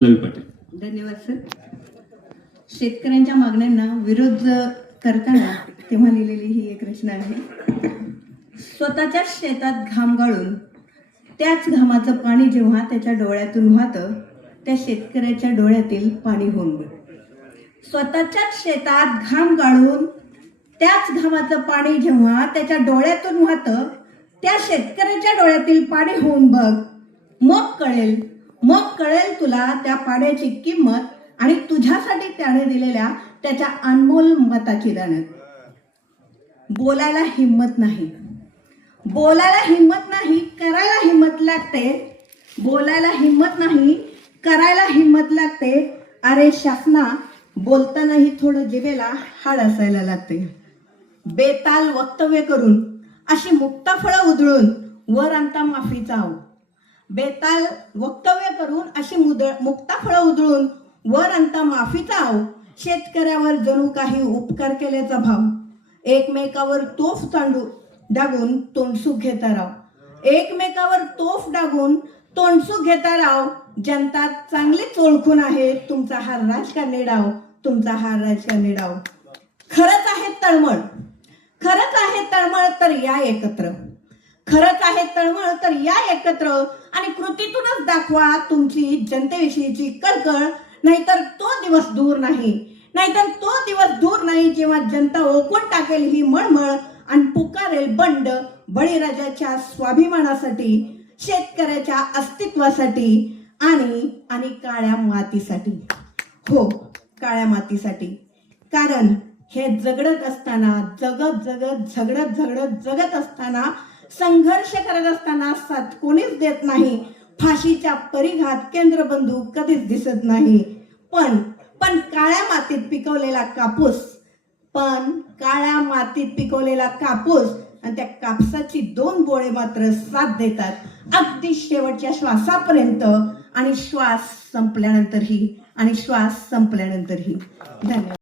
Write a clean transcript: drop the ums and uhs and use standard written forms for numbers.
धन्यवाद सर. शेतकऱ्यांच्या मागण्यांना विरोध करताना तेव्हा लिहिलेली ही एक रचना आहे. स्वतःच्या शेतात घाम गाळून त्याच घामाचं पाणी जेव्हा त्याच्या डोळ्यातून वाहतं त्या शेतकऱ्याच्या डोळ्यातील पाणी होऊन बघ. स्वतःच्याच शेतात घाम गाळून त्याच घामाचं पाणी जेव्हा त्याच्या डोळ्यातून वाहतं त्या शेतकऱ्याच्या डोळ्यातील पाणी होऊन बघ. मग कळेल तुला त्या पाण्याची किंमत आणि तुझ्यासाठी त्याने दिलेल्या त्याच्या अनमोल मताची दानत. बोलायला हिम्मत नाही, करायला हिम्मत लागते. बोलायला हिम्मत नाही, करायला हिम्मत लागते. अरे शासना, बोलतानाही थोडं जिभेला हाड असायला लागते. बेताल वक्तव्य करून अशी मुक्ताफळं उधळून वर आणता माफीचा आव. बेताल वक्तव्य करून अशी मुक्ताफळं उधळून वर आणता माफीचा आव. शेतकऱ्यावर जणू काही उपकार केल्याचा भाव. एकमेकावर तोफ डागून तोंडसूक घेता राव. एकमेकावर तोफ डागून तोंडसूक घेता राव. जनता चांगलीच ओळखून आहे तुमचा हा राजकारणी डाव, तुमचा हा राजकारणी डाव. खरंच आहे तळमळ तर या एकत्र. खरंच आहे तळमळ तर या एकत्र आणि कृतीतूनच दाखवा तुमची जनतेविषयीची कळकळ. नाहीतर तो दिवस दूर नाही जेव्हा जनता ओकून टाकेल ही मळमळ आणि पुकारेल बंड बळीराजाच्या स्वाभिमानासाठी, शेतकऱ्याच्या अस्तित्वासाठी आणि काळ्या मातीसाठी. हो, काळ्या मातीसाठी. कारण हे जगत असताना संघर्ष करत असताना साथ कोणीच देत नाही. फाशीच्या परिघात केंद्रबंधू कधीच दिसत नाही. पण काळ्या मातीत पिकवलेला कापूस आणि त्या कापसाची 2 बोळे मात्र साथ देतात अगदी शेवटच्या श्वासापर्यंत आणि श्वास संपल्यानंतरही. धन्यवाद.